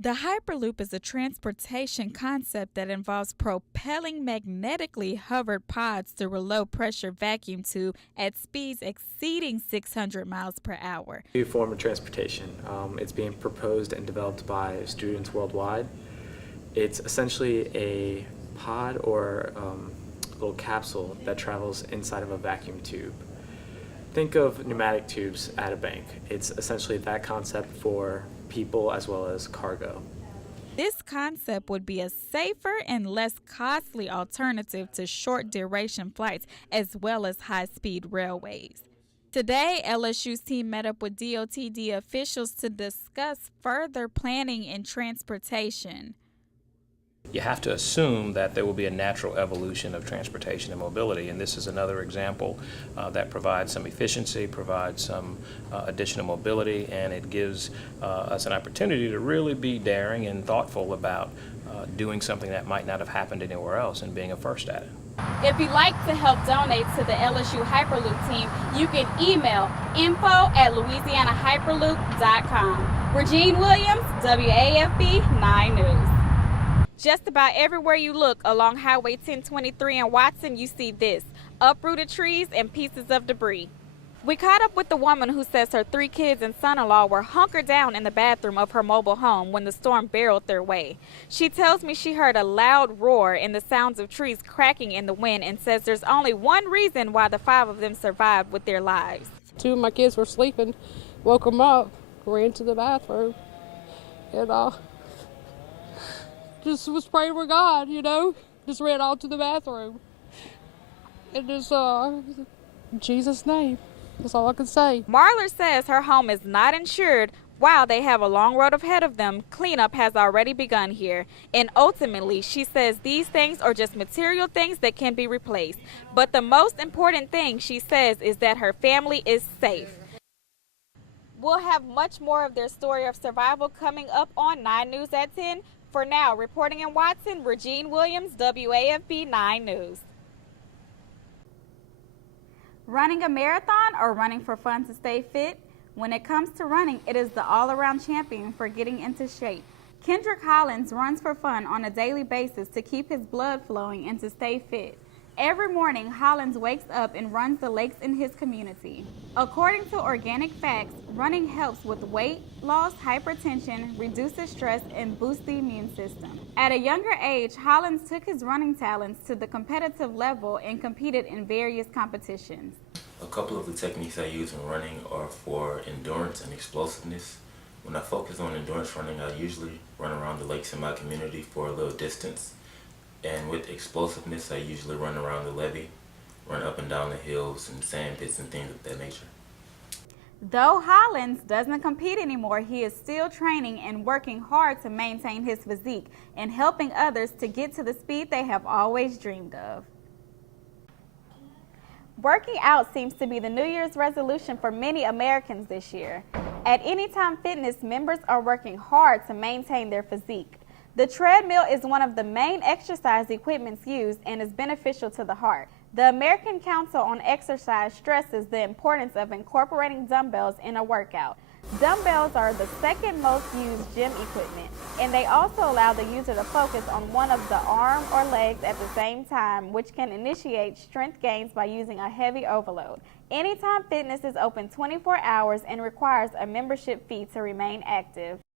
The Hyperloop is a transportation concept that involves propelling magnetically hovered pods through a low pressure vacuum tube at speeds exceeding 600 miles per hour. New form of transportation. It's being proposed and developed by students worldwide. It's essentially a pod or little capsule that travels inside of a vacuum tube. Think of pneumatic tubes at a bank. It's essentially that concept for people as well as cargo. This concept would be a safer and less costly alternative to short duration flights as well as high speed railways. Today, LSU's team met up with DOTD officials to discuss further planning in transportation. You have to assume that there will be a natural evolution of transportation and mobility, and this is another example that provides some efficiency, provides some additional mobility, and it gives us an opportunity to really be daring and thoughtful about doing something that might not have happened anywhere else and being a first at it. If you'd like to help donate to the LSU Hyperloop team, you can email info@louisianahyperloop.com. Regine Williams, WAFB 9 News. Just about everywhere you look along Highway 1023 in Watson, you see this: uprooted trees and pieces of debris. We caught up with the woman who says her 3 kids and son-in-law were hunkered down in the bathroom of her mobile home when the storm barreled their way. She tells me she heard a loud roar and the sounds of trees cracking in the wind, and says there's only one reason why the 5 of them survived with their lives. 2 of my kids were sleeping, woke them up, ran to the bathroom, and just was praying for God, just ran out to the bathroom. And just, in Jesus' name, that's all I can say. Marler says her home is not insured. While they have a long road ahead of them, cleanup has already begun here. And ultimately, she says these things are just material things that can be replaced. But the most important thing, she says, is that her family is safe. We'll have much more of their story of survival coming up on 9 News at 10. For now, reporting in Watson, Regine Williams, WAFB 9 News. Running a marathon or running for fun to stay fit? When it comes to running, it is the all-around champion for getting into shape. Kendrick Hollins runs for fun on a daily basis to keep his blood flowing and to stay fit. Every morning, Hollins wakes up and runs the lakes in his community. According to Organic Facts, running helps with weight loss, hypertension, reduces stress, and boosts the immune system. At a younger age, Hollins took his running talents to the competitive level and competed in various competitions. A couple of the techniques I use in running are for endurance and explosiveness. When I focus on endurance running, I usually run around the lakes in my community for a little distance. And with explosiveness, I usually run around the levee, run up and down the hills and sand pits and things of that nature. Though Hollins doesn't compete anymore, he is still training and working hard to maintain his physique and helping others to get to the speed they have always dreamed of. Working out seems to be the New Year's resolution for many Americans this year. At Anytime Fitness, members are working hard to maintain their physique. The treadmill is one of the main exercise equipments used and is beneficial to the heart. The American Council on Exercise stresses the importance of incorporating dumbbells in a workout. Dumbbells are the second most used gym equipment, and they also allow the user to focus on one of the arm or legs at the same time, which can initiate strength gains by using a heavy overload. Anytime Fitness is open 24 hours and requires a membership fee to remain active.